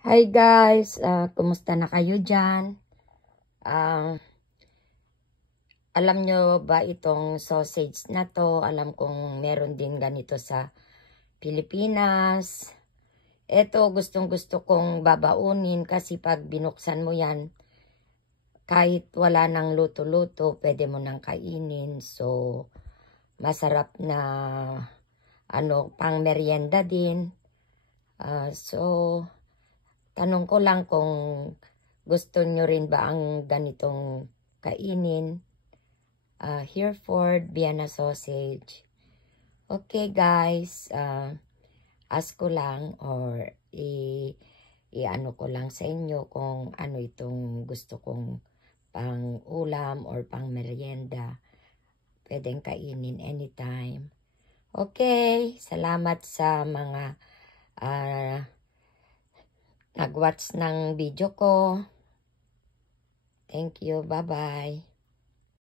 Hi guys, kumusta na kayo dyan? Alam nyo ba itong sausage na to? Alam kong meron din ganito sa Pilipinas. Ito gustong gusto kong babaunin kasi pag binuksan mo yan, kahit wala nang luto-luto, pwede mo nang kainin. So, masarap na pang merienda din. Tanong ko lang kung gusto nyo rin ba ang ganitong kainin. Hereford Vienna sausage. Okay guys, ask ko lang or i-ano ko lang sa inyo kung ano itong gusto kong pang ulam or pang merienda. Pwedeng kainin anytime. Okay, salamat sa mga nag-watch ng video ko. Thank you. Bye-bye.